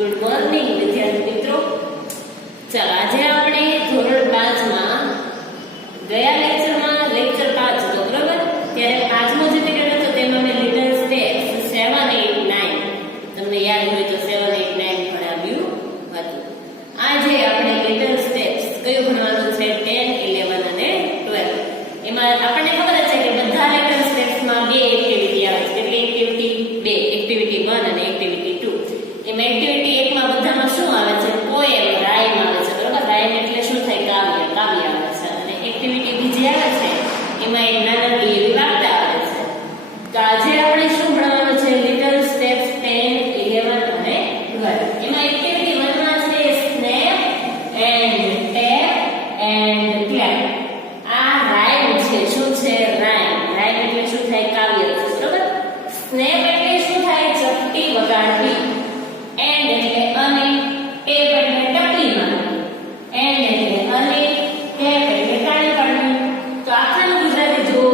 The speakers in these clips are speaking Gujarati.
ગુડ મોર્નિંગ વિદ્યાર્થી મિત્રો. ચાલો આજે આપણે ધોરણ 5 માં ગયા લેક્ચરમાં લેક્ચર 5 હતો બરાબર. ત્યારે પાંચમો જે પીરિયડ હતો તેમાં મેં લિટલ સ્ટેપ્સ 7 8 9 તમને યાદ હોય તો 7 8 9 ભણાવ્યું હતું. આજે આપણે લિટલ સ્ટેપ્સ કયું ભણવાનું છે 10 11 અને 12. એમાં આપણને ખબર છે કે બધા લિટલ સ્ટેપ્સમાં બે એક્ટિવિટી આવે છે. કેટલી એક્ટિવિટી? બે. એક્ટિવિટી 1 અને એક્ટિવિટી 2. એમાં એક્ટિવિટી 1 માં બધામાં શું આવે છે? પોએમ, રાઇમ આવે છે બરાબર. રાઇમ એટલે શું થાય? કાવ્ય આવે છે. અને એક્ટિવિટી બીજી આવે છે એમાં એક નાનકડી એવી વાર્તા આવે છે. તો આજે આપણે શું ભણવાનું છે? લિટલ સ્ટેપ્સ 10 11 અને 12. એમાં એક્ટિવિટી 1 માં છે snap and tap and clap. આ રાઇમ છે. શું છે? રાઇમ. રાઇમ એટલે શું થાય? કાવ્ય બરાબર. સ્નેપ એટલે શું થાય? ચપટી વગાડવી. એન્ડ એટલે અને, ટેપ એટલે ટપલી મારવી. એન્ડ એટલે અને, ટેપ એટલે તાળી પાડવી. તો આખાનું ગુજરાતી જો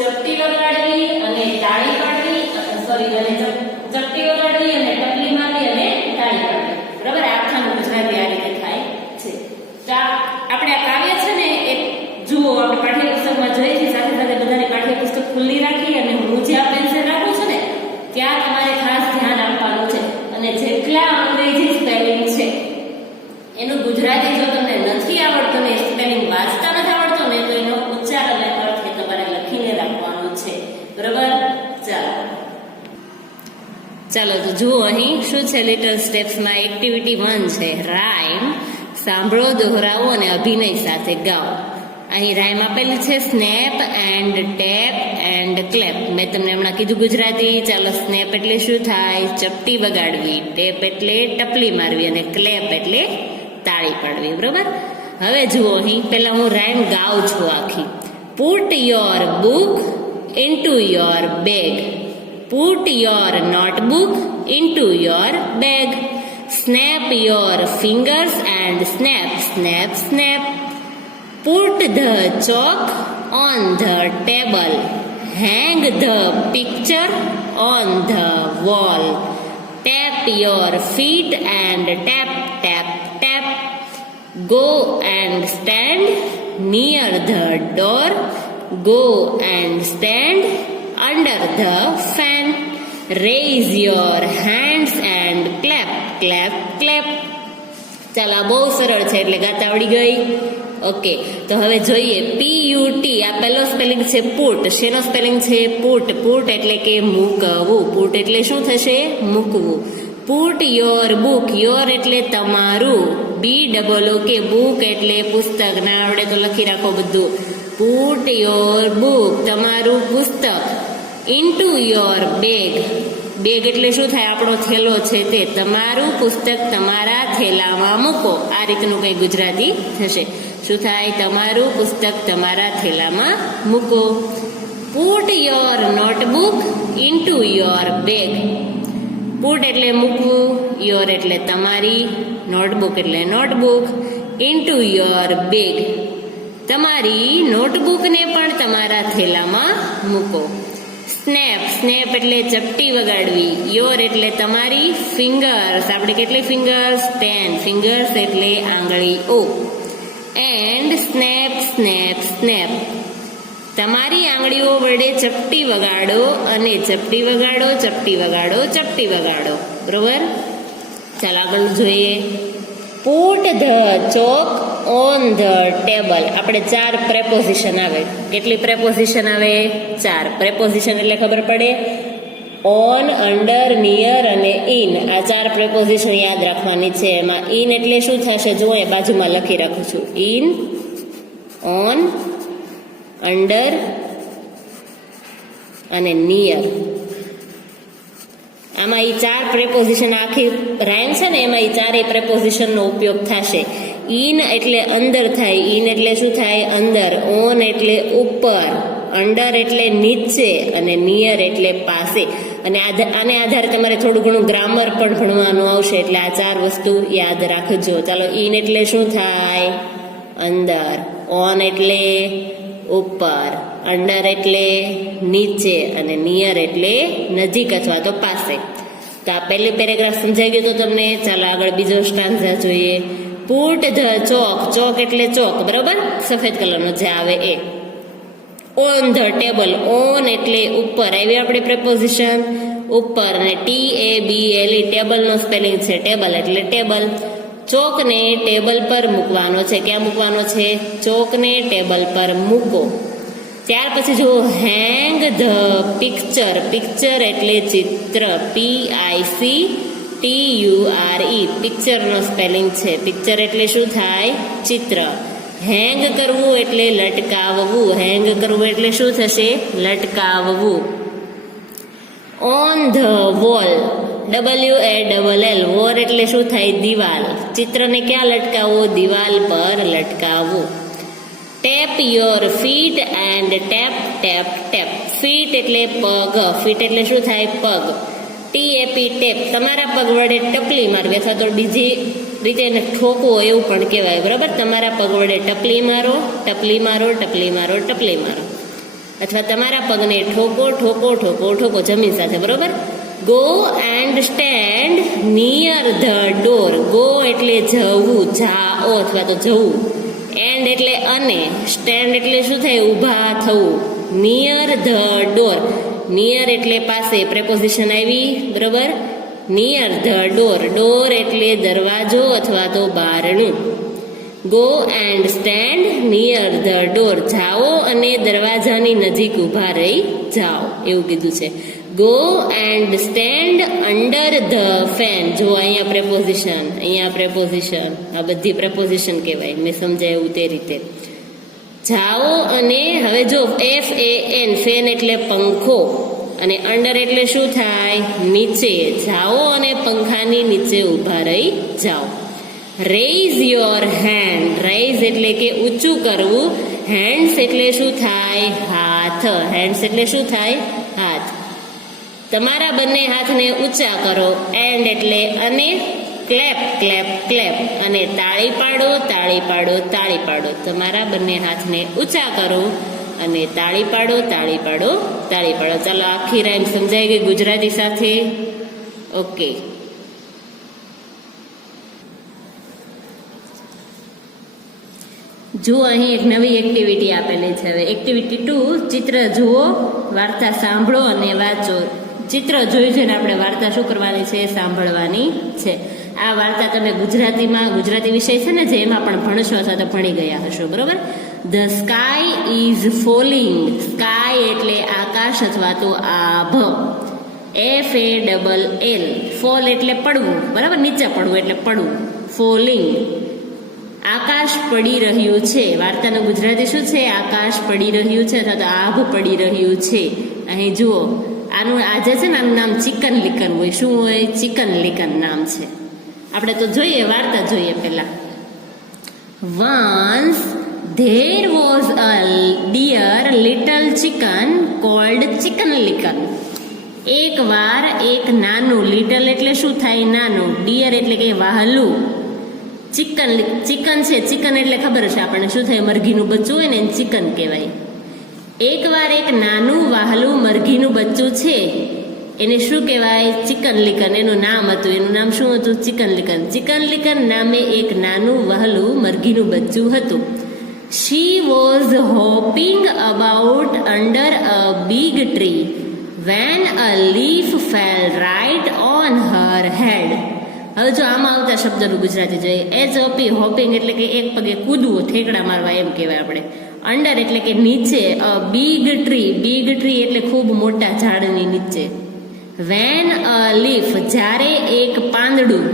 ચપટી વગાડવી અને તાળી પાડવી, અને ચપટી વગાડવી અને ટપલી મારવી અને તાળી પાડવી બરાબર. આખાનું ગુજરાતી આ રીતે થાય છે. તો આપણે આ કાવ્ય છે ને એક જુઓ આપણે પાઠ્યપુસ્તકમાં જોઈએ છીએ. સાથે સાથે બધાની પાઠ્યપુસ્તક ખુલ્લી રાખી અને હું જ્યાં પેન્સિલ રાખું છું ને ત્યાં તમારે ખાસ ધ્યાન આપવાનું છે. અને જેટલા અંગ્રેજી સ્પેલિંગ છે એનું ગુજરાતી જો તમને નથી આવડતું ને સ્પેલિંગ વાંચતા નથી આવડતો ને તો એનો ઉચ્ચાર અને અર્થ તમારે લખીને રાખવાનું છે બરાબર. ચાલો તો જુઓ અહીં શું છે લિટલ સ્ટેપ્સમાં. એક્ટિવિટી 1 છે રાઇમ. સાંભળો, દોહરાવો અને અભિનય સાથે ગાઓ. અહીં રાઇમ આપેલી છે snap and tap and clap. મેં તમને હમણાં કીધું ગુજરાતી. ચાલો, સ્નેપ એટલે શું થાય? ચપટી વગાડવી. ટેપ એટલે ટપલી મારવી અને ક્લેપ એટલે તાળી પાડવી બરોબર. હવે જુઓ અહીં પહેલા હું રાઇમ ગાઉં છું આખી. Put your book into your bag. Put your notebook into your bag. Snap your fingers and snap snap snap. Put the chalk on the table. Hang the picture on the wall. Tap your feet and tap, tap, tap. Go and stand near the door. Go and stand under the fan. Raise your hands and clap, clap, clap. ચાલો, આ બહુ સરળ છે એટલે ગાતા આવડી ગઈ. ઓકે, તો હવે જોઈએ PUT. આ પહેલો સ્પેલિંગ છે પુટ. શેનો સ્પેલિંગ છે? પુટ. પુટ એટલે કે મૂકવું. પુટ એટલે શું થશે? મૂકવું. Put your book. યોર એટલે તમારું. BOOK બુક એટલે પુસ્તક. ના આવડે તો લખી રાખો બધું. પુટ યોર બુક તમારું પુસ્તક. Into your bag. બેગ એટલે શું થાય? આપણો થેલો છે તે. તમારું પુસ્તક તમારા થેલામાં મૂકો. આ રીતનું કંઈ ગુજરાતી થશે. શું થાય? તમારું પુસ્તક તમારા થેલામાં મૂકો. Put your notebook into your bag. Put એટલે મૂકવું. યોર એટલે તમારી. નોટબુક એટલે નોટબુક. Into your bag. તમારી નોટબુકને પણ તમારા થેલામાં મૂકો. સ્નેપ. સ્નેપ એટલે ચપટી વગાડવી. યોર એટલે તમારી. ફિંગર્સ. આપણે કેટલી ફિંગર્સ? 10. ફિંગર્સ એટલે આંગળીઓ. And snap snap snap. તમારી આંગળીઓ વડે ચપટી વગાડો અને ચપટી વગાડો, ચપટી વગાડો, ચપટી વગાડો બરોબર. ચાલો આગળ જોઈએ. Put the chalk on the table. આપણે 4 પ્રેપોઝિશન આવે. કેટલી પ્રેપોઝિશન આવે? 4. પ્રેપોઝિશન એટલે ખબર પડે. ઓન, અંડર, નિયર અને ઇન. આ 4 પ્રેપોઝિશન યાદ રાખવાની છે. એમાં ઇન એટલે શું થશે? જો એ બાજુમાં લખી રાખું છું. ઇન, ઓન, અંડર અને નિયર. આમાં એ 4 પ્રેપોઝિશન આખી રાઇમ છે ને એમાં એ 4 પ્રેપોઝિશનનો ઉપયોગ થશે. ઇન એટલે અંદર થાય. ઇન એટલે શું થાય? અંદર. ઓન એટલે ઉપર. અંડર એટલે નીચે અને નિયર એટલે પાસે. અને આને આધારે તમારે થોડું ઘણું ગ્રામર પણ ભણવાનું આવશે. એટલે આ 4 વસ્તુ યાદ રાખજો. ચાલો, ઇન એટલે શું થાય? અંદર. ઓન એટલે ઉપર. અંડર એટલે નીચે અને નિયર એટલે નજીક અથવા તો પાસે. તો આ પહેલી પેરેગ્રાફ સમજાઈ ગયું તો તમને. ચાલો આગળ બીજો સ્ટાન્ઝા જોઈએ. પુટ ધ ચોક, ચોક એટલે ચોક, બરાબર, સફેદ કલરનો જે આવે એ. ઓન ધ ટેબલ, ઓન એટલે ઉપર, આવી આપણી પ્રેપોઝિશન ઉપર, અને TABLE ટેબલનો સ્પેલિંગ છે ટેબલ એટલે ટેબલ. ચોકને ટેબલ પર મૂકવાનો છે. ક્યાં મૂકવાનો છે? ચોકને ટેબલ પર મૂકો. ત્યાર પછી જુઓ, હેંગ ધ પિક્ચર, પિક્ચર એટલે ચિત્ર, PICTURE, પિક્ચરનો સ્પેલિંગ છે. પિક્ચર એટલે શું થાય? ચિત્ર. હેંગ કરવું એટલે લટકાવવું, હેંગ કરવું એટલે શું થશે? લટકાવવું. On the wall, WALL, wall એટલે શું થાય? દિવાલ. ચિત્રને ક્યાં લટકાવવું? દિવાલ પર લટકાવવું. Tap your feet and tap tap tap, feet એટલે પગ, ફીટ એટલે શું થાય? પગ. TAP ટેપ, તમારા પગ વડે ટપલી મારવી, અથવા તો બીજી રીતે એને ઠોકવો એવું પણ કહેવાય, બરાબર. તમારા પગ વડે ટપલી મારો, ટપલી મારો, ટપલી મારો, ટપલી મારો, અથવા તમારા પગને ઠોકો, ઠોકો, ઠોકો, ઠોકો જમીન સાથે, બરોબર. Go and stand near the door, go એટલે જવું, જાઓ અથવા તો જવું. એન્ડ એટલે અને, સ્ટેન્ડ એટલે શું થાય? ઊભા થવું. નિયર ધ ડોર, નિયર એટલે પાસે, પ્રેપોઝિશન આવી, બરોબર. નિયર ધ ડોર, ડોર એટલે દરવાજો અથવા તો બારણું. Go and stand near the door, જાઓ અને દરવાજાની નજીક ઊભા રહી જાઓ, એવું કીધું છે. Go and stand under the fan, જો અહીંયા પ્રેપોઝિશન, અહીંયા પ્રેપોઝિશન, આ બધી પ્રેપોઝિશન કહેવાય, મેં સમજાયું તે રીતે. જાઓ અને હવે જો FAN, ફેન એટલે પંખો, અને અંડર એટલે શું થાય? નીચે. જાઓ અને પંખાની નીચે ઊભા રહી જાઓ. રેઇઝ યોર હેન્ડ, રેઇઝ એટલે કે ઊંચું કરવું, હેન્ડ્સ એટલે શું થાય? હાથ. હેન્ડ્સ એટલે શું થાય? હાથ. તમારા બંને હાથને ઊંચા કરો, એન્ડ એટલે અને, ક્લેપ ક્લેપ ક્લેપ, અને તાળી પાડો, તાળી પાડો, તાળી પાડો. તમારા બંને હાથને ઊંચા કરો અને તાળી પાડો, તાળી પાડો, તાળી પાડો. ચાલો આખી રાઈમ સમજાઈ ગઈ ગુજરાતી સાથે? ઓકે. જુઓ, અહીં એક નવી એક્ટિવિટી આપેલી છે. હવે એક્ટિવિટી 2, ચિત્ર જુઓ, વાર્તા સાંભળો અને વાંચો. ચિત્ર જોયું છે ને આપણે વાર્તા શું કરવાની છે? સાંભળવાની છે. આ વાર્તા તમે ગુજરાતીમાં, ગુજરાતી વિષય છે ને જે, એમાં પણ ભણશો અથવા તો ભણી ગયા હશો, બરોબર. The sky is falling, sky એટલે આકાશ અથવા તો આભ. FALL, ફોલ એટલે પડવું, બરાબર, નીચે પડવું એટલે પડવું. ફોલિંગ, આકાશ પડી રહ્યું છે. વાર્તાનું ગુજરાતી શું છે? આકાશ પડી રહ્યું છે અથવા તો આભ પડી રહ્યું છે. અહીં જુઓ, આનું આજે છે ને આનું નામ ચિકન લિકન હોય. શું હોય? ચિકન લિકન નામ છે. આપણે તો જોઈએ, વાર્તા જોઈએ પહેલા. Once there was a dear little chicken called Chicken Licken. એક વાર એક નાનું, લિટલ એટલે શું થાય? નાનું, ડિયર એટલે કે વહાલું, ચિકન, ચિકન છે, ચિકન એટલે ખબર છે આપણને શું થાય? મરઘીનું બચ્ચું હોય ને એને ચિકન કહેવાય. એકવાર એક નાનું વહાલું મરઘીનું બચ્ચું છે, એને શું કહેવાય? ચિકન લિકન. એનું નામ હતું, એનું નામ શું હતું? ચિકન લિકન. ચિકન લિકન નામે એક નાનું વહાલું મરઘીનું બચ્ચું હતું. She was hopping about under a big tree when a leaf fell right on her head. હવે જો આમાં આવતા શબ્દનું ગુજરાતી જોઈએ. HOP, હોપિંગ એટલે કે એક પગે કૂદવું, ઠેકડા મારવા એમ કહેવાય આપણે. અંડર એટલે કે નીચે. અ બિગ ટ્રી, બિગ ટ્રી એટલે ખૂબ મોટા ઝાડની નીચે. વેન અ લીફ, જ્યારે એક પાંદડું,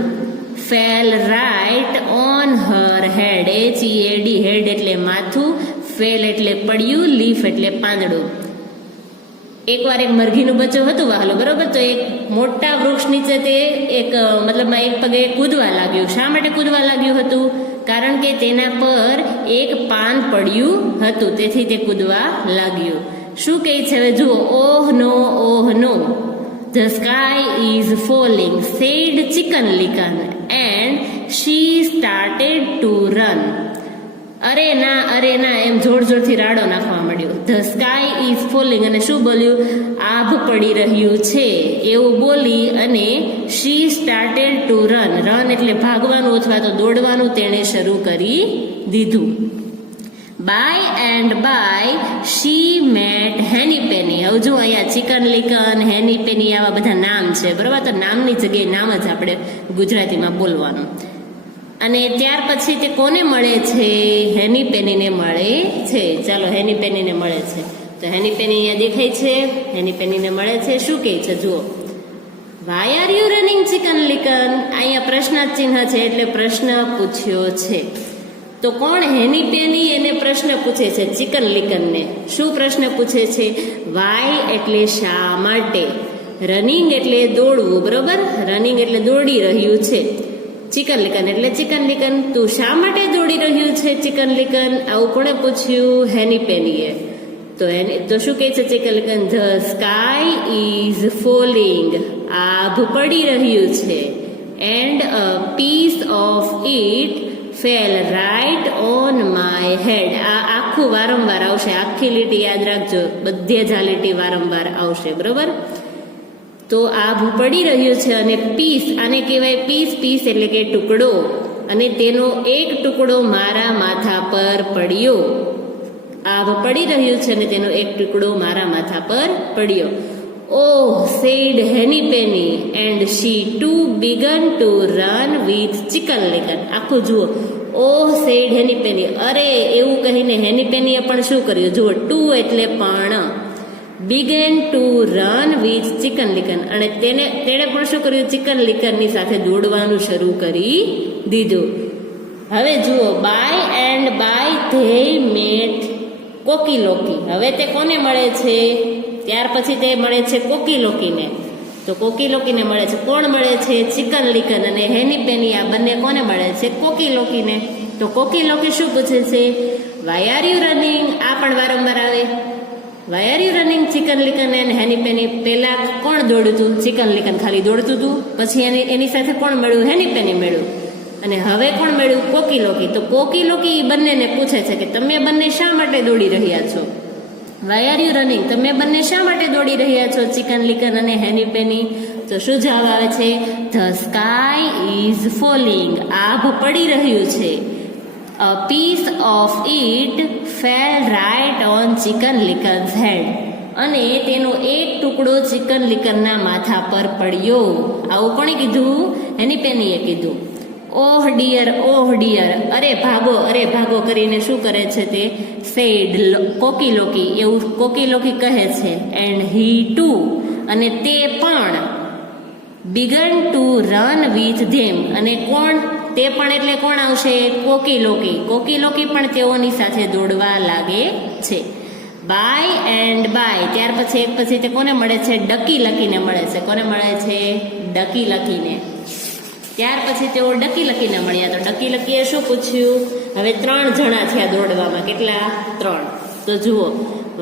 fell right on her head, HEAD, head એટલે માથું, ફેલ એટલે પડ્યું, લીફ એટલે પાંદડું. એકવાર એક મરઘીનું બચ્ચું હતું વહાલો, બરોબર. તો એક મોટા વૃક્ષ નીચે તે એક મતલબમાં એક પગે કૂદવા લાગ્યું. શા માટે કૂદવા લાગ્યું હતું? કારણ કે તેના પર એક પાન પડ્યું હતું, તેથી તે કૂદવા લાગ્યું. શું કહે છે હવે જુઓ. Oh no, oh no, the sky is falling, said Chicken Licken, and she started to run. અરે ના એમ જોર જોરથી રાડો નાખવા માંડ્યો. ધ સ્કાય ઇઝ ફોલિંગ અને શું બોલ્યું? આભ પડી રહ્યું છે એવું બોલી અને શી સ્ટાર્ટેડ ટુ રન એટલે ભાગવાનું અથવા તો દોડવાનું તેણે શરૂ કરી દીધું. By and by she met Henny Penny. હવે જો અહીંયા ચિકન લિકન, હેની પેની આવા બધા નામ છે, બરાબર? તો નામની જગ્યાએ નામ જ આપણે ગુજરાતીમાં બોલવાનું. અને ત્યાર પછી તે કોને મળે છે? હેની પેનીને મળે છે. ચાલો હેની પેનીને મળે છે. તો હેની પેની અહીંયા દેખાય છે. હેની પેનીને મળે છે. શું કહે છે જુઓ? Why are you running Chicken Licken? અહીંયા પ્રશ્નાર્થ ચિહ્ન છે એટલે પ્રશ્ન પૂછ્યો છે. તો કોણ હેની પેની એને પ્રશ્ન પૂછે છે ચિકન લિકનને. શું પ્રશ્ન પૂછે છે? વાય એટલે શા માટે, રનિંગ એટલે દોડવું, બરોબર? રનિંગ એટલે દોડી રહ્યું છે. ચિકન લિકન એટલે ચિકન લિકન, તું શા માટે દોડી રહ્યું છે ચિકન લિકન? આવું કોણે પૂછ્યું? હેની પેનીએ. તો શું કહે છે Chicken Licken? The sky is falling, આભ પડી રહ્યું છે. And a piece of it fell right on my head. આ આખું વારંવાર આવશે, આખી લીટી યાદ રાખજો, બધે જ આ લીટી વારંવાર આવશે, બરોબર? તો આભ પડી રહ્યું છે અને પીસ, આને કહેવાય પીસ એટલે કે ટુકડો, અને તેનો એક ટુકડો મારા માથા પર પડ્યો. આભ પડી રહ્યું છે અને તેનો એક ટુકડો મારા માથા પર પડ્યો. Oh said Henny Penny and she too began to run with Chicken Licken. આખું જુઓ, ઓહ સેડ હેની પેની, અરે એવું કહીને હેની પેનીએ પણ શું કર્યું? જુઓ, ટુ એટલે પણ, began to run with Chicken Licken, અને તેણે પણ શું કર્યું? ચિકન લિકનની સાથે દોડવાનું શરૂ કરી દીધું. હવે જુઓ, by and by they met Cocky Locky. હવે તે કોને મળે છે? ત્યાર પછી તે મળે છે કોકી લોકીને. તો કોકી લોકીને મળે છે. કોણ મળે છે? ચિકન લિકન અને હેની પેની, આ બંને કોને મળે છે? કોકી લોકીને. તો કોકી લોકી શું પૂછે છે? Why are you running? આ પણ વારંવાર આવે. Why are you running Chicken Licken and Henny Penny. પહેલા કોણ દોડતું? ચિકન લિકન ખાલી દોડતું હતું, પછી એની સાથે કોણ મળ્યું? હેની પેની મળ્યું. અને હવે કોણ મળ્યું? કોકી લોકી. તો કોકી લોકી બંનેને પૂછે છે કે તમે બંને શા માટે દોડી રહ્યા છો? Why are you running? તમે બંને શા માટે દોડી રહ્યા છો? ચિકન લિકન અને હેની પેની. તો શું જવાબ આવે છે? ધ સ્કાય ઇઝ ફોલિંગ, આભ પડી રહ્યું છે. A piece of it fell right on chicken licon's head. અને તેનો એક ટુકડો ચિકન લિકનના માથા પર પડ્યો. આવું કોણે કીધું? હેની પેનીએ કીધું. ઓહ ડિયર, અરે ભાગો કરીને શું કરે છે તે? સેડ કોકી લોકી, એવું કોકી લોકી કહે છે. એન્ડ હી ટુ, અને તે પણ, began to run with them, અને કોણ? તે પણ એટલે કોણ આવશે? કોકી લોકી પણ તેઓની સાથે દોડવા લાગે છે. બાય એન્ડ બાય, ત્યાર પછી એક પછી તે કોને મળે છે? ડકી લકીને મળે છે. કોને મળે છે? ડકી લકીને. ત્યાર પછી તેઓ ડકી લકીને મળ્યા. તો ડકી લકીએ શું પૂછ્યું? હવે 3 જણા થયા દોડવામાં. કેટલા? 3. તો જુઓ,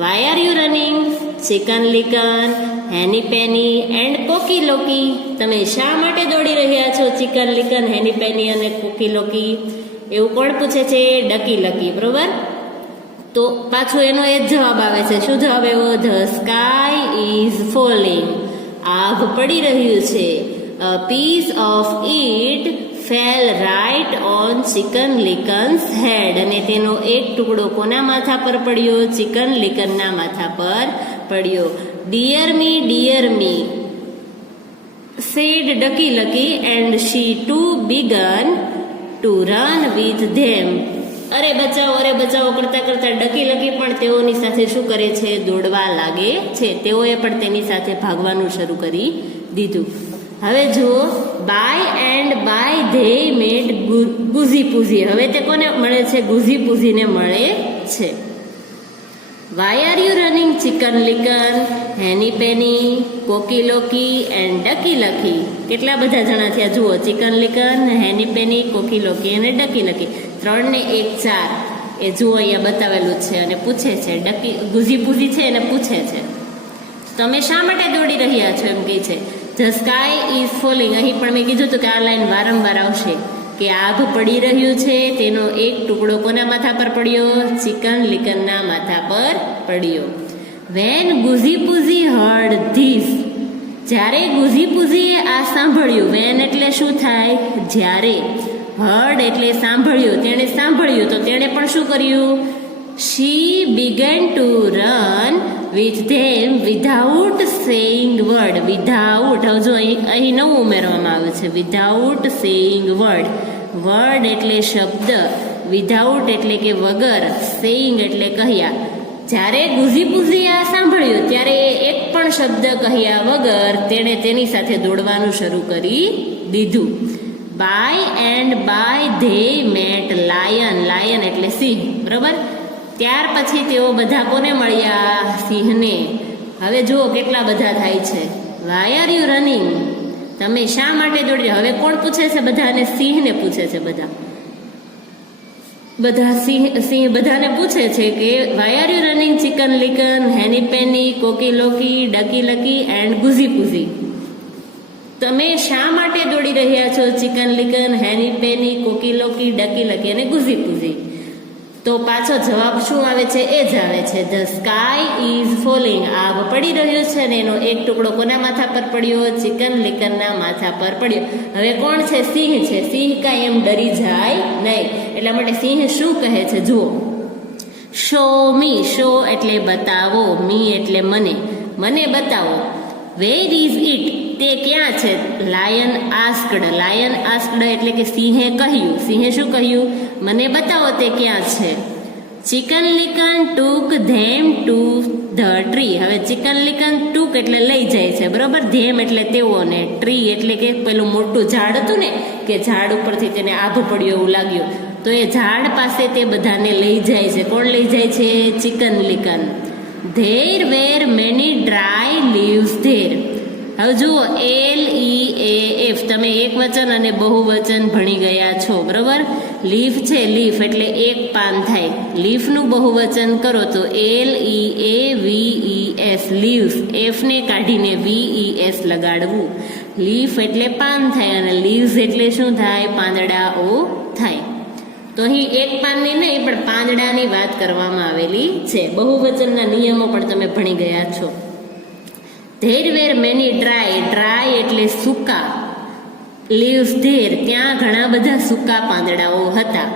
why are you running Chicken Licken, Henny Penny and Cocky Locky. તમે શા માટે દોડી રહ્યા છો? ચિકન લિકન, હેની પેની અને કોકી લોકી. એવું કોણ પૂછે છે? ડકી લકી, બરોબર? તો પાછું એનો એ જ જવાબ આવે છે. શું જવાબ એવો? ધ સ્કાય ઇઝ ફોલિંગ, આભ પડી રહ્યું છે. A piece of it fell right on chicken licon's head. અને તેનો એક ટુકડો કોના માથા પર પડ્યો? ચિકન લિકનના માથા પર પડ્યો. Dear me said Ducky Lucky and she too began to run with them. અરે બચાવો કરતા ડકી લકી પણ તેઓની સાથે શું કરે છે? દોડવા લાગે છે. તેઓએ પણ તેની સાથે ભાગવાનું શરૂ કરી દીધું. હવે જુઓ, by and by they met Goosey Poosey. હવે તે કોને મળે છે? ગુઝી પૂઝીને મળે છે. Why are you running Chicken Licken, Henny Penny, Cocky Locky and Ducky Lucky. કેટલા બધા જણા થયા જુઓ? Chicken Licken, Henny Penny, Cocky Locky અને ડકી લકી. 3 ને 1 4. એ જુઓ અહીંયા બતાવેલું છે. અને પૂછે છે, ડકી ગુઝી પૂઝી છે એને પૂછે છે તમે શા માટે દોડી રહ્યા છો? એમ કહે છે. The sky is falling. અહીં પણ મેં કીધું હતું કે આ લાઈન વારંવાર આવશે. કે આભ પડી રહ્યું છે તેનો એક ટુકડો કોના માથા પર પડ્યો? ચિકન લિકનના માથા પર પડ્યો. વેન ગુઝી પુઝી હર્ડ ધીસ, જ્યારે ગુઝી પુઝીએ આ સાંભળ્યું. વેન એટલે શું થાય? જ્યારે. હર્ડ એટલે સાંભળ્યું. તેણે સાંભળ્યું તો તેણે પણ શું કર્યું? શી began to run with them without saying word. Without, હવે જો અહીં નવું ઉમેરવામાં આવ્યું છે, without saying word. word એટલે શબ્દ, without એટલે કે વગર, saying એટલે કહ્યા. જ્યારે ગુઝીપુઝીએ આ સાંભળ્યું ત્યારે એક પણ શબ્દ કહ્યા વગર તેણે તેની સાથે દોડવાનું શરૂ કરી દીધું. By and by they met lion. Lion એટલે સિંહ, બરાબર. ત્યાર પછી તેઓ બધા કોને મળ્યા? સિંહને. હવે જુઓ કેટલા બધા થાય છે. Why are you running? તમે શા માટે દોડી? હવે કોણ પૂછે છે? બધાને સિંહને પૂછે છે. બધા સિંહ બધાને પૂછે છે કે why are you running Chicken Licken, Henny Penny, Cocky Locky, Ducky Lucky and Goosey Poosey? તમે શા માટે દોડી રહ્યા છો? Chicken Licken, Henny Penny, Cocky Locky, Ducky Lucky અને ગુઝી પુઝી. તો પાછો જવાબ શું આવે છે? એ જ આવે છે. The sky is falling. આભ પડી રહ્યું છે ને એનો એક ટુકડો કોના માથા પર પડ્યો? ચિકન લિકનના માથા પર પડ્યો. હવે કોણ છે? સિંહ છે. સિંહ કાંઈ એમ ડરી જાય નહીં. એટલા માટે સિંહ શું કહે છે? જુઓ, શો મી. શો એટલે બતાવો, મી એટલે મને. મને બતાવો. Where is it? તે ક્યાં છે? Lion asked. લાયન આસ્કડ એટલે કે સિંહે કહ્યું. સિંહે શું કહ્યું? મને બતાવો તે ક્યાં છે. Chicken Licken took them to the tree. હવે ચિકન લિકન ટૂક એટલે લઈ જાય છે, બરોબર. ધેમ એટલે તેઓને, ટ્રી એટલે કે પેલું મોટું ઝાડ હતું ને, કે ઝાડ ઉપરથી તેને આભ પડ્યો એવું લાગ્યું, તો એ ઝાડ પાસે તે બધાને લઈ જાય છે. કોણ લઈ જાય છે? Chicken Licken. There were many dry leaves there. હવે જુઓ, LEAF, તમે એક વચન અને બહુવચન ભણી ગયા છો, બરોબર. લીફ છે, લીફ એટલે એક પાન થાય. લીફનું બહુવચન કરો તો LEAVES, લીવ્સ. એફને કાઢીને VES લગાડવું. લીફ એટલે પાન થાય અને લીવ્સ એટલે શું થાય? પાંદડાઓ થાય. તો અહીં એક પાનની નહીં પણ પાંદડાની વાત કરવામાં આવેલી છે. બહુવચનના નિયમો પણ તમે ભણી ગયા છો. There were many dry. Dry એટલે સૂકા. લીવ્સ ધેર, ત્યાં ઘણા બધા સૂકા પાંદડાઓ હતા.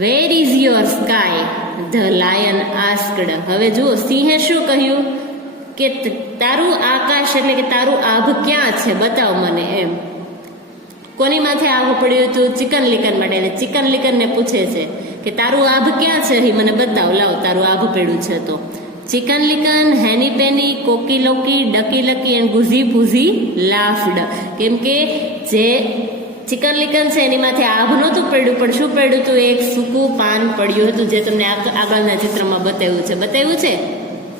Where is your sky? The lion asked. હવે જુઓ, સિંહે શું કહ્યું? કે તારું આકાશ એટલે કે તારું આભ ક્યાં છે? બતાવ મને. એમ કોની માથે આભ પડ્યું હતું? ચિકન લિકન માટે. ચિકન લિકનને પૂછે છે કે તારું આભ ક્યાં છે? અહીં મને બતાવ, લાવ તારું આભ પડ્યું છે. તો Chicken Licken, Henny Penny, Cocky Locky, Ducky Lucky and Goosey Poosey laughed. કેમ કે જે ચિકન લિકન છે એની માથે આભ નહોતું પડ્યું, પણ શું પડ્યું હતું? એક સૂકું પાન પડ્યું હતું, જે તમને આગળના ચિત્રમાં બતાવ્યું છે.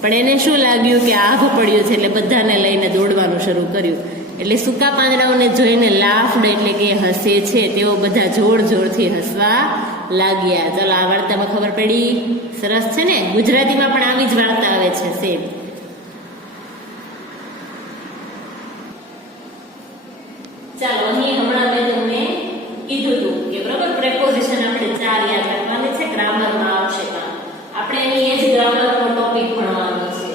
પણ એને શું લાગ્યું કે આભ પડ્યું છે, એટલે બધાને લઈને દોડવાનું શરૂ કર્યું. એટલે સૂકા પાંદડાઓને જોઈને લાફ્ડ એટલે કે હસે છે. તેઓ બધા જોર જોરથી હસવા લાગ્યા. ચાલો, આ વાર્તામાં ખબર પડી? સરસ છે ને. ગુજરાતીમાં પણ આવી જ વાર્તા આવે છે સેમ. ચાલો, અહીં હમણાં મેં તમને કીધું હતું કે બરોબર પ્રેપોઝિશન આપણે 4 યાદ રાખવાની છે. ગ્રામરમાં આવશે કામ. આપણે અહીં એ જ ગ્રામરનો ટોપિક ભણવાનો છે.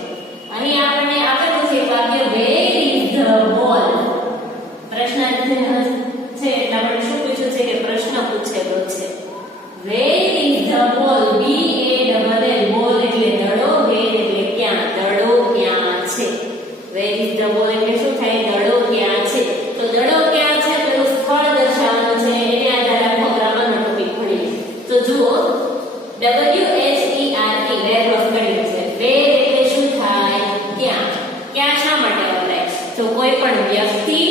અહીં આપણે આપેલું છે વાક્ય વેર ઇઝ ધ બોલ. પ્રશ્ન છે એટલે આપણે શું પૂછ્યું છે? કે પ્રશ્ન પૂછેલો છે. Where is the ball? BALL, બોલ એટલે દડો, વેર એટલે ક્યાં. દડો ક્યાં છે? વેર ઇઝ ધ બોલ એટલે શું થાય? દડો ક્યાં છે. તો દડો ક્યાં છે તો સ્થળ દર્શાવવાનું છે. એને આધારે આપણે ગ્રામરનો ટોપિક ભણીએ. તો જુઓ, WHERE, વેર કર્યું છે. વેર એટલે શું થાય? ક્યાં. ક્યાં શા માટે વપરાય? તો કોઈ પણ વ્યક્તિ,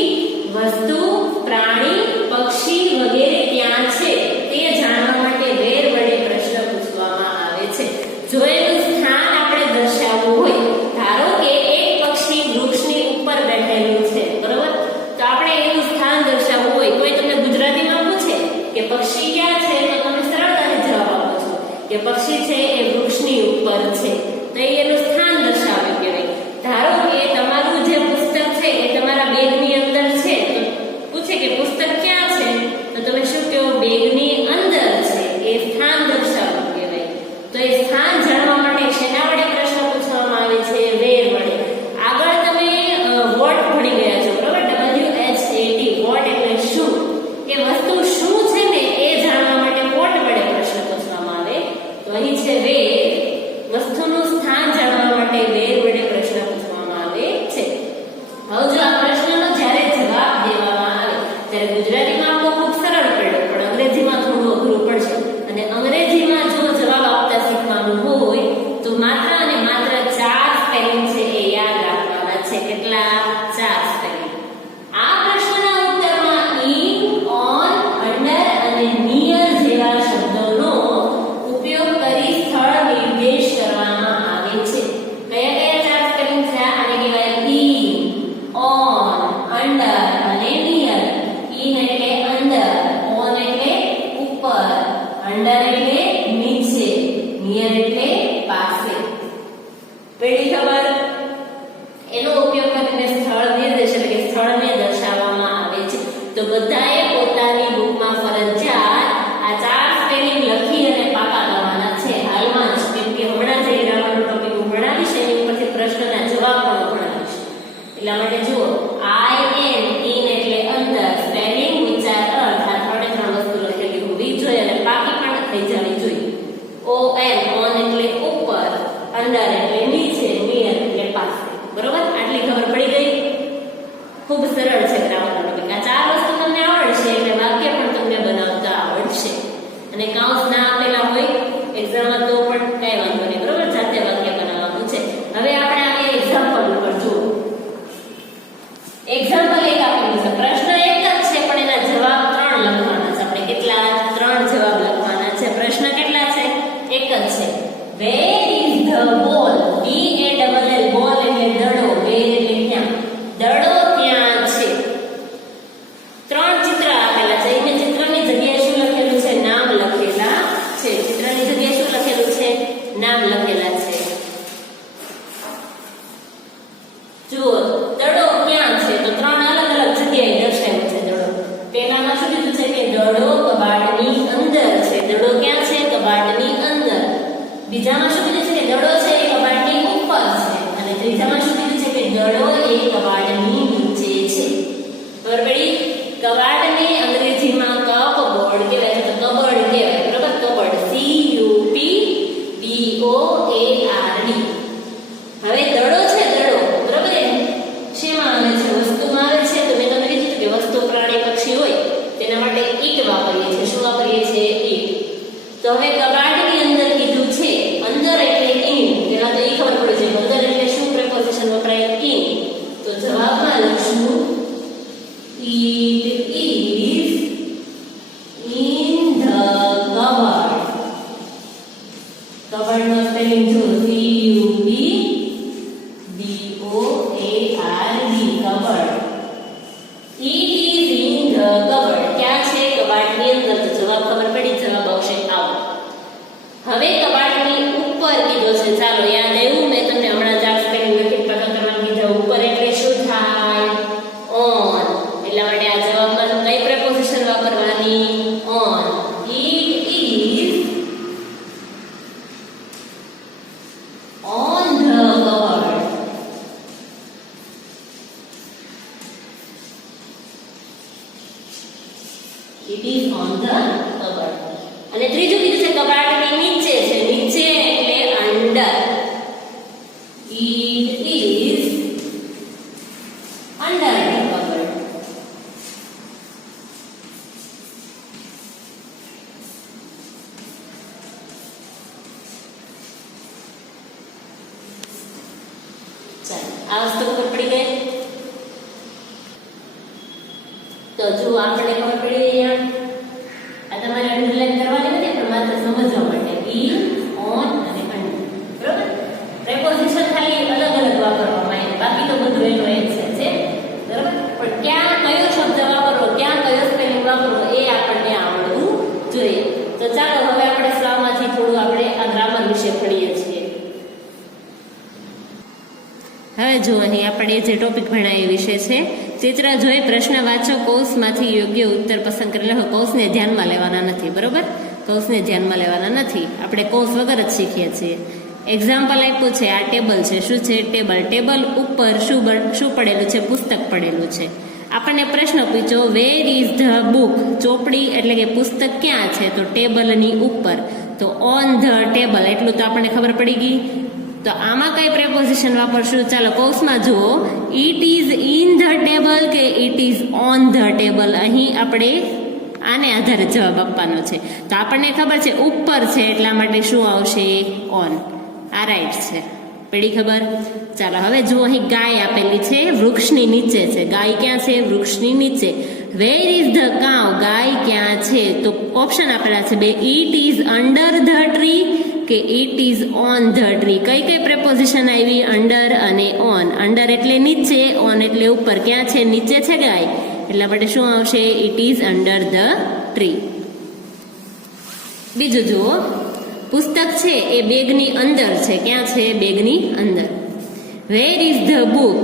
વસ્તુ, પ્રાણી, પક્ષી વગેરે ક્યાં છે તે જાણવા માટે વેર વડે પ્રશ્ન પૂછવામાં આવે છે. જો એનું સ્થાન આપણે દર્શાવવું હોય, ધારો કે એક પક્ષી વૃક્ષની ઉપર બેઠેલું છે, બરોબર. તો આપણે એનું સ્થાન દર્શાવવું હોય, કોઈ તમને ગુજરાતીમાં પૂછે કે પક્ષી ક્યાં છે, તો તમે સરળતાથી જવાબ આપો છો કે પક્ષી છે એ વૃક્ષની ઉપર છે. તો એનું સ્થાન દર્શાવ્યું કહેવાય. ધારો કે તમારું જે પુસ્તક છે એ તમારા બેગની અંદર છે, તો પૂછે કે પુસ્તક ક્યાં છે, તો તમે બધાએ પોતાની બુકમાં ફરજિયાત આ 4 સ્પેલિંગ લખી અને પાકા કરવાના છે હાલમાં જ, કેમ કે હમણાં જ ગ્રામરનો ટોપિક હું ભણાવીશ, એની ઉપરથી પ્રશ્નના જવાબ પણ ભણાવીશ. એટલા માટે જુઓ, IN ઇન એટલે અંદર, સ્પેલિંગ, વિચાર, અર્થ, આ 3 વસ્તુ લખેલી હોવી જોઈએ અને પાકી પણ થઈ જવી જોઈએ. ON ઓન એટલે ઉપર, અંડર એટલે નીચે, નિયર એટલે પાસે. બરોબર? આટલી ખબર પડી ગઈ? ખૂબ સરળ છે ગ્રામરનો ટોપિક. આ 4 વસ્તુ તમને આવડશે એટલે વાક્ય પણ તમને બનાવતા આવડશે. અને કાઉન્સ ના આપેલા હોય એક્ઝામમાં તો પણ કઈ વાંધો નહીં. બરોબર? જાતે વાક્ય બનાવવાનું છે. હવે આપણે આવીએ એક્ઝામ્પલ ઉપર. જુઓ, એક્ઝામ્પલ એક આપેલું છે, પ્રશ્ન એક જ છે પણ એના જવાબ 3 લખવાના છે. આપણે કેટલા? 3 જવાબ લખવાના છે. પ્રશ્ન કેટલા છે? એક જ છે. Where is the ball? BALL બોલ એટલે દડો, વેર એટલે ક્યાં, દડો ક્યાં છે. 3 ચિત્ર આપેલા છે. એને ચિત્રની જગ્યાએ શું લખેલું છે? નામ લખેલા છે. ચિત્રની જગ્યાએ શું લખેલું છે? નામ લખેલા છે. જુઓ, દડો ક્યાં છે? તો 3 અલગ અલગ જગ્યાએ દર્શાવ્યું છે દડો. પહેલામાં શું કીધું છે કે દડો કબાટની અંદર છે. દડો ક્યાં છે? કબાટની અંદર. બીજામાં શું કીધું છે કે દડો છે એ કબાટની ઉપર છે. અને ત્રીજામાં શું કીધું છે કે દડો એ કબાટની નીચે છે. બરાબર પડી? કબાટને અંગ્રેજીમાં કપબોર્ડ કહેવાય છે, તો કબર્ડ કહેવાય. બરાબર? Cupboard, CUPBOARD. હવે દડો છે, દડો બરાબર શેમાં આવે છે? વસ્તુમાં આવે છે. તો મેં તમને કીધું કે વસ્તુ, પ્રાણી, પક્ષી હોય તેના માટે ઈટ વાપરીએ છીએ. શું વાપરીએ છીએ? ઈટ. તો હવે કબાટની અંદર કીધું છે, અંદર એટલે ઇન. પેલા તો એ ખબર પડી છે અંદર એટલે શું પ્રેપોઝિશન વપરાય? ઇન. તો જવાબમાં લખશું it is in the cupboard. cupboard નો સ્પેલિંગ જો CUPBOARD, cupboard. It is in the cupboard. ક્યાં છે? કબાટની અંદર. તો જવાબ ખબર પડી, જવાબ આવશે આવો. હવે કબાટની ઉપર કીધો છે. ચાલો યાદ આવ્યું? મેં તમને હમણાં 4 સ્પેલિંગ લખી પાકા કરવાનું કીધા. ઉપર એટલે શું થાય? ઓન. એટલા માટે આ જવાબમાં કઈ પ્રેપોઝિશન વાપરવાની? On. It is on the cupboard. It is on the cupboard. અને ત્રીજું કીધું છે કબાટની નીચે છે. નીચે એટલે under. It is under the cupboard. ચાલો, આ વસ્તુ ખબર પડી ગઈ? તો જો આપણે ખબર પડી ગઈ. આ તમારે અંડરલાઈન કરવાની નથી, પણ માત્ર સમજવા માટે. ઇન, ઓન અને અંડર. બરોબર? પ્રેપોઝિશન ખાલી અલગ અલગ વાપરવામાં આવે, બાકી તો બધું એનું એક છે. બરોબર? પણ ક્યાં કયો શબ્દ વાપરવો, ક્યાં કયો સ્પેલિંગ વાપરવો એ આપણને આવડવું જોઈએ. તો ચાલો હવે આપણે સ્વામાંથી થોડું આપણે આ ગ્રામર વિશે ભણીએ છીએ. હવે જો અહીં આપણે જે ટોપિક ભણાય એ વિશે છે ચિત્ર જોઈ પ્રશ્ન વાંચો, કૌંસમાંથી યોગ્ય ઉત્તર પસંદ કરેલા હોય. કૌંસને ધ્યાનમાં લેવાના નથી. બરોબર? કૌંસને ધ્યાનમાં લેવાના નથી. આપણે કૌંસ વગર જ શીખીએ છીએ. એક્ઝામ્પલ આપ્યું છે, આ ટેબલ છે. શું છે? ટેબલ. ટેબલ ઉપર શું પડેલું છે? પુસ્તક પડેલું છે. આપણને પ્રશ્ન પૂછ્યો, વેર ઇઝ ધ બુક? ચોપડી એટલે કે પુસ્તક ક્યાં છે? તો ટેબલની ઉપર. તો ઓન ધ ટેબલ. એટલું તો આપણને ખબર પડી ગઈ. તો આમાં કઈ પ્રેપોઝિશન વાપરશું? ચાલો કૌંસમાં જુઓ. It is in the table કે it is on the table? અહીં આપણે આને આધારે જવાબ આપવાનો છે. તો આપણને ખબર છે ઉપર છે, એટલા માટે શું આવશે? ઓન. આ રાઈટ છે. પડી ખબર? ચાલો હવે જુઓ, અહીં ગાય આપેલી છે, વૃક્ષની નીચે છે. ગાય ક્યાં છે? વૃક્ષની નીચે. Where is the cow? ગાય ક્યાં છે? તો ઓપ્શન આપેલા છે બે. It is under the tree કે it is on the tree? કઈ કઈ પ્રેપોઝિશન આવી? અંડર અને ઓન. અંડર એટલે નીચે, ઓન એટલે ઉપર. ક્યાં છે? નીચે છે ગાય, એટલા માટે શું આવશે? It is under the tree. બીજું જુઓ, પુસ્તક છે એ બેગની અંદર છે. ક્યાં છે? બેગની અંદર. વેર ઇઝ ધ બુક?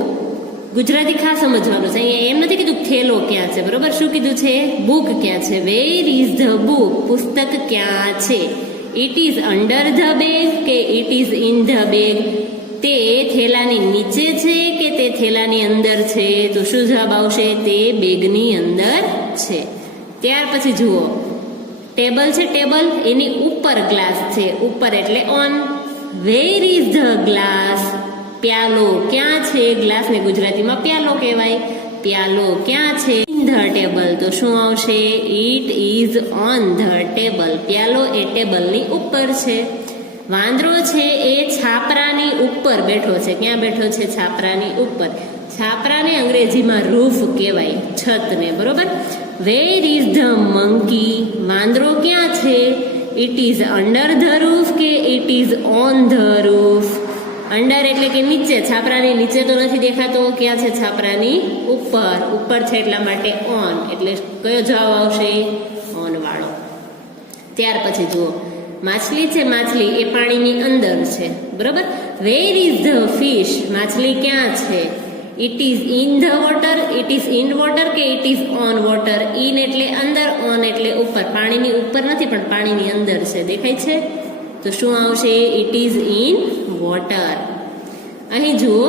ગુજરાતી ખાસ સમજવાનું છે. અહીંયા એમ નથી કીધું થેલો ક્યાં છે, બરોબર. શું કીધું છે? બુક ક્યાં છે? Where is the book? પુસ્તક ક્યાં છે? It is under the bag કે it is in the bag? તે થેલાની નીચે છે કે તે થેલાની અંદર છે? તો શું જવાબ આવશે? તે બેગની અંદર છે. ત્યાર પછી જુઓ, ટેબલ છે, ટેબલ એની ઉપર ગ્લાસ છે. ઉપર એટલે on. Where is the glass? પ્યાલો ક્યાં છે? ગ્લાસને ગુજરાતીમાં પ્યાલો કહેવાય. પ્યાલો ક્યાં છે? In the table. તો શું આવશે? It is on the table. પ્યાલો એ ટેબલની ઉપર છે. વાંદરો છે એ છાપરાની ઉપર બેઠો છે. ક્યાં બેઠો છે? છાપરાની ઉપર. છાપરાને અંગ્રેજીમાં રૂફ કહેવાય, છતને, બરોબર. Where is the monkey? વાંદરો ક્યાં છે? It is under the roof કે it is on the roof? Under એટલે કે નીચે. છાપરાની નીચે તો નથી દેખાતો. ક્યાં છે? છાપરાની ઉપર. ઉપર છે એટલા માટે ઓન. એટલે કયો જવાબ આવશે? ઓન વાળો. ત્યાર પછી જુઓ, માછલી છે, માછલી એ પાણીની અંદર છે, બરોબર. Where is the fish? માછલી ક્યાં છે? It is in the water, it is in water કે it is on water? In એટલે અંદર, ઓન એટલે ઉપર. પાણીની ઉપર નથી પણ પાણીની અંદર છે. દેખાય છે? તો શું આવશે? It is in water. અહીં જુઓ,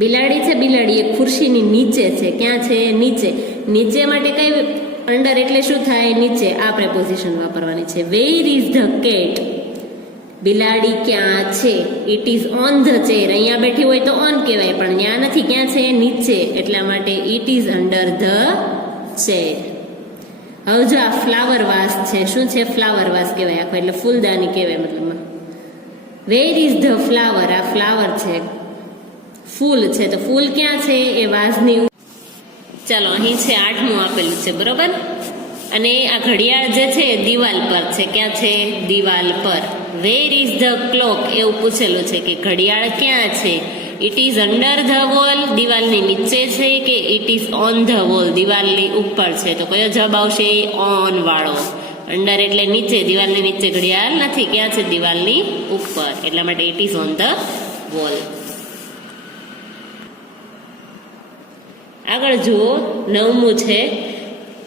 બિલાડી છે, બિલાડી એ ખુરશીની નીચે છે. ક્યાં છે? નીચે. નીચે માટે કઈ? અંડર એટલે શું થાય? નીચે. આ પ્રેપોઝિશન વાપરવાની છે. Where is the cat? બિલાડી ક્યાં છે? It is on the chair. અહીંયા બેઠી હોય તો ઓન કહેવાય, પણ ત્યાં નથી. ક્યાં છે? નીચે. એટલા માટે it is under the chair. હવે જો આ ફ્લાવર વાસ છે. શું છે? ફ્લાવર વાસ કહેવાય આખો, એટલે ફૂલદાની કહેવાય મતલબમાં. વેર ઇઝ ધ ફ્લાવર? આ ફ્લાવર છે, ફૂલ છે. તો ફૂલ ક્યાં છે? એ વાસની. ચાલો, અહીં છે 8મું આપેલું છે, બરોબર. અને આ ઘડિયાળ જે છે દિવાલ પર છે. ક્યાં છે? દિવાલ પર. વેર ઇઝ ધ ક્લોક? એવું પૂછેલું છે કે ઘડિયાળ ક્યાં છે? It is under the wall? દિવાલની નીચે છે કે it is on the wall? દિવાલની ઉપર છે. તો કયો જવાબ આવશે? ઓન વાળો. અંડર એટલે નીચે. દિવાલની નીચે ઘડિયાળ નથી. ક્યાં છે? દિવાલની ઉપર. એટલા માટે it is on the wall. આગળ જુઓ, 9મું છે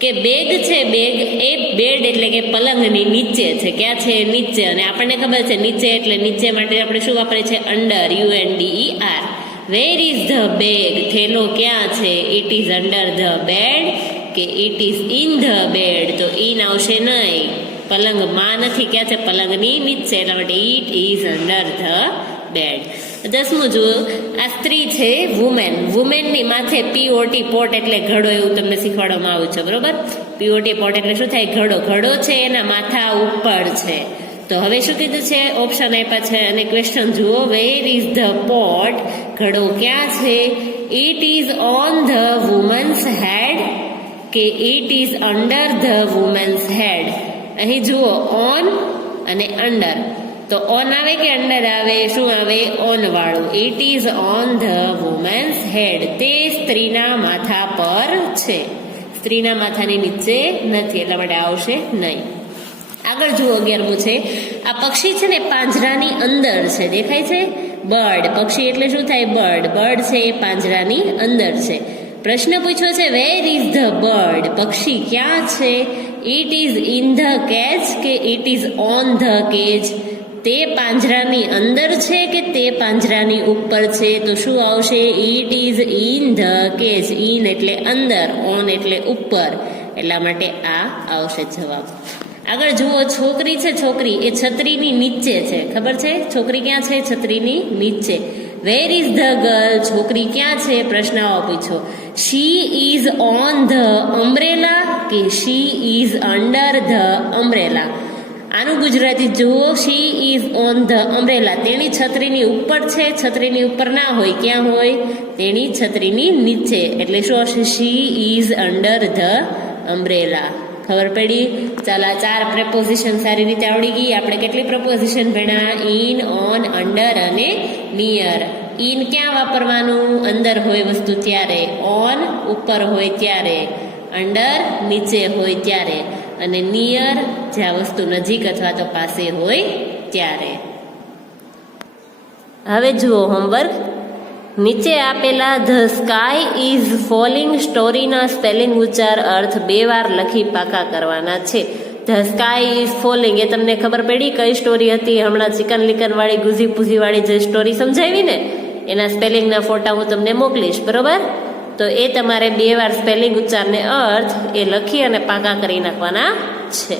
કે બેગ છે, બેગ એ બેડ એટલે કે પલંગની નીચે છે. ક્યાં છે? નીચે. અને આપણને ખબર છે નીચે એટલે નીચે માટે આપણે શું વાપરીએ છીએ? Under, UNDER. Where is the bag? થેલો ક્યાં છે? It is under the bed કે it is in the bed? તો ઇન આવશે નહીં. પલંગમાં નથી. ક્યાં છે? પલંગની નીચે. એટલા માટે it is under the bed. 10મું જુઓ, આ સ્ત્રી છે, વુમેન. વુમેનની માથે POT, પોટ એટલે ઘડો, એવું તમને શીખવાડવામાં આવ્યું છે, બરોબર. POT પોટ એટલે શું થાય? ઘડો. ઘડો છે એના માથા ઉપર છે. તો હવે શું કીધું છે? ઓપ્શન આપ્યા છે અને ક્વેશ્ચન જુઓ. Where is the pot? ઘડો ક્યાં છે? It is on the woman's head કે it is under the woman's head? અહીં જુઓ, ઓન અને અંડર. તો ઓન આવે કે અંડર આવે? શું આવે? ઓન વાળું. It is on the woman's head. તે સ્ત્રીના માથા પર છે. સ્ત્રીના માથાની નીચે નથી. એટલા માટે આવશે નહીં. આગળ જુઓ, 11મું છે. આ પક્ષી છે ને પાંજરાની અંદર છે. દેખાય છે? બર્ડ. પક્ષી એટલે શું થાય? બર્ડ. બર્ડ છે એ પાંજરાની અંદર છે. પ્રશ્ન પૂછ્યો છે વેર ઇઝ ધ બર્ડ? પક્ષી ક્યાં છે? It is in the cage કે it is on the cage? તે પાંજરાની અંદર છે કે તે પાંજરાની ઉપર છે? તો શું આવશે? It is in the cage. In એટલે અંદર, ઓન એટલે ઉપર. એટલા માટે આ આવશે જવાબ. આગળ જુઓ, છોકરી છે, છોકરી એ છત્રીની નીચે છે. ખબર છે? છોકરી ક્યાં છે? છત્રીની નીચે. Where is the girl? છોકરી ક્યાં છે? પ્રશ્ન આવો પૂછો. She is on the umbrella કે she is under the umbrella? આનું ગુજરાતી જુઓ. She is on the umbrella. તેની છત્રીની ઉપર છે. છત્રીની ઉપર ના હોય. ક્યાં હોય? તેની છત્રીની નીચે. એટલે શું હશે? She is under the umbrella. ખબર પડી? ચાલો, આ 4 પ્રેપોઝિશન સારી રીતે આવડી ગઈ. આપણે કેટલી પ્રેપોઝિશન ભણ્યા? ઇન, ઓન, અંડર અને નિયર. ઇન ક્યાં વાપરવાનું? અંદર હોય વસ્તુ ત્યારે. ઓન ઉપર હોય ત્યારે. અંડર નીચે હોય ત્યારે. અને નિયર જ્યાં વસ્તુ નજીક અથવા તો પાસે હોય ત્યારે. હવે જુઓ હોમવર્ક. નીચે આપેલા ધ સ્કાય ઇઝ ફોલિંગ સ્ટોરીના સ્પેલિંગ ઉચ્ચાર અર્થ 2 વાર લખી પાકા કરવાના છે. ધ સ્કાય ઇઝ ફોલિંગ એ તમને ખબર પડી કઈ સ્ટોરી હતી? હમણાં ચિકન લિકન વાળી ગુઝી પૂઝી વાળી જે સ્ટોરી સમજાવી ને એના સ્પેલિંગના ફોટા હું તમને મોકલીશ, બરોબર? તો એ તમારે 2 વાર સ્પેલિંગ ઉચ્ચારને અર્થ એ લખી અને પાકા કરી નાખવાના છે.